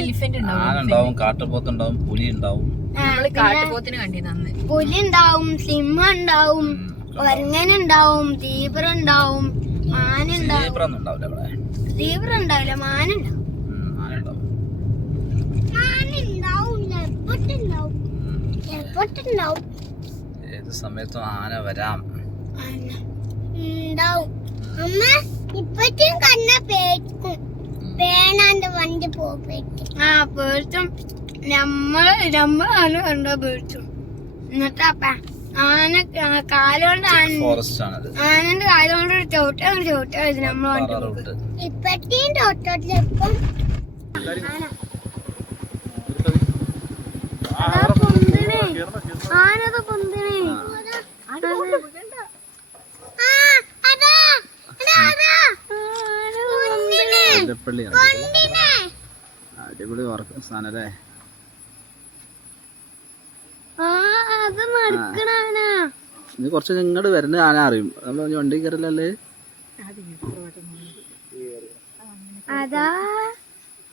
Elephant ആനുണ്ടാവും, കാട്ടുപോത്തുണ്ടാവും, പുലി ഉണ്ടാവും. കാട്ടുപോത്തിന് കണ്ടിരുന്നു. പുലി ഉണ്ടാവും, സിംഹം ഉണ്ടാവും, ഒരങ്ങനുണ്ടാവും, തീവ്ര ഉണ്ടാവും, മാന ഉണ്ടാവും. തീവ്ര ഉണ്ടാവില്ല, മാനുണ്ടാവും. ഏത് സമയത്തും ആന വരാം. ഉണ്ടാവും. അമ്മ ഇപ്പറ്റും കണ്ണ പേടിക്കും. വേണാണ്ട് വണ്ടി പോയിട്ടും പേടിച്ചും. നമ്മള് കണ്ടോ പേടിച്ചു. എന്നിട്ടപ്പ ആന കാലുകൊണ്ട് ആനന്റെ കാലുകൊണ്ട് ചവിട്ട നമ്മൾ വണ്ടി ഇപ്പറ്റേം ചോട്ടോട്ടിലിപ്പം ആനത് പൊന്തിനെ. അടിപൊളി വർക്ക് സാധനല്ലേ. ഇത് കുറച്ച് ഇങ്ങോട്ട് വരുന്ന ആന അറിയും. നമ്മൾ വണ്ടി കയറില്ലല്ലേ. അതാ